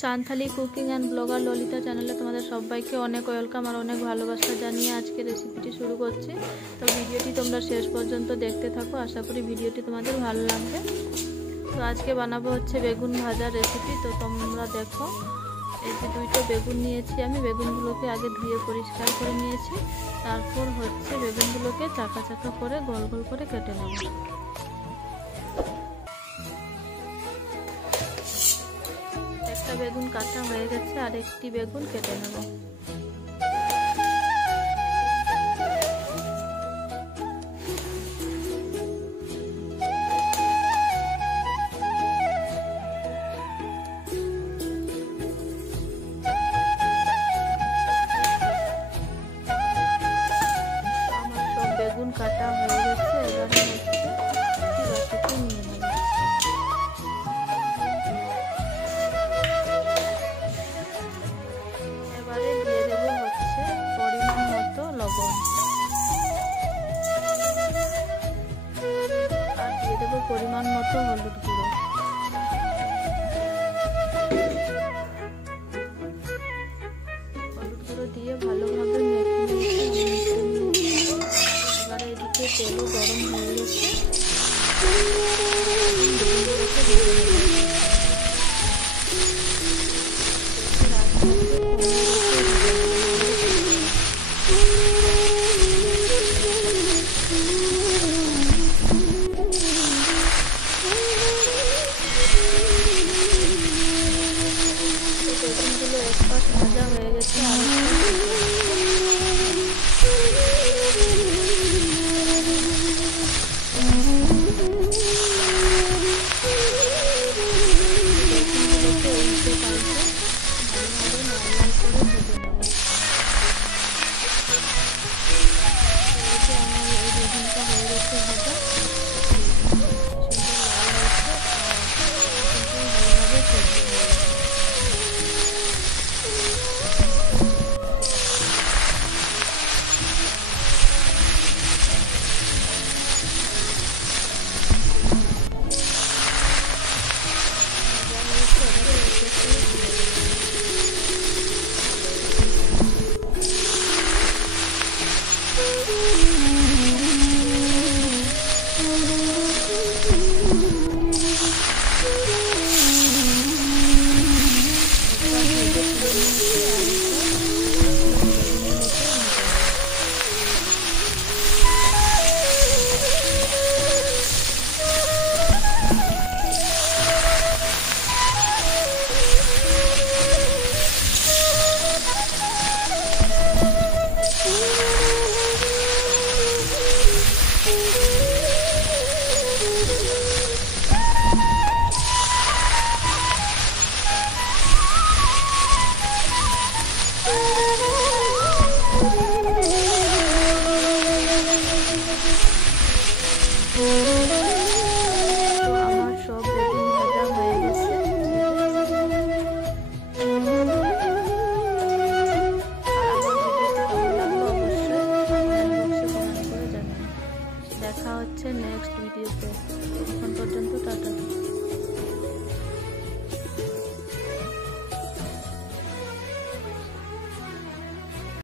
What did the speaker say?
Santhali cooking and blogger Lalita চ্যানেলে তোমাদের সবাইকে অনেক ওয়েলকাম আর অনেক ভালোবাসা জানিয়ে আজকে রেসিপিটি শুরু করছি। তো ভিডিওটি তোমরা শেষ পর্যন্ত দেখতে থাকো, আশা করি ভিডিওটি তোমাদের ভালো লাগবে। তো আজকে বানাবো হচ্ছে বেগুন ভাজার রেসিপি। তো তোমরা দেখো, এই যে দুইটা বেগুন নিয়েছি আমি। বেগুনগুলোকে আগে ধুয়ে পরিষ্কার করে নিয়েছি, তারপর হচ্ছে বেগুনগুলোকে চাকা চাকা করে গোল গোল করে কেটে নেব। একটা বেগুন কাটা হয়ে গেছে, আর একটি বেগুন কেটে নেব। আমার সব বেগুন কাটা হয়ে গেছে, এবারে হচ্ছে নিয়ে নেব। এবারে দিয়ে দেবো হচ্ছে পরিমাণ মতো লবণ, আর দিয়ে দেবো পরিমাণ মতো হলুদ গুঁড়ো। হলুদ গুঁড়ো দিয়ে ভালোভাবে মেখে নিয়েছি। এবারে এদিকে তেলও গরম হয়ে গেছে, বেগুনগুলো এক পাশ ভাজা হয়ে গেছে, দেখা হচ্ছে নেক্সট ভিডিওতে। এখন পর্যন্ত টাটা।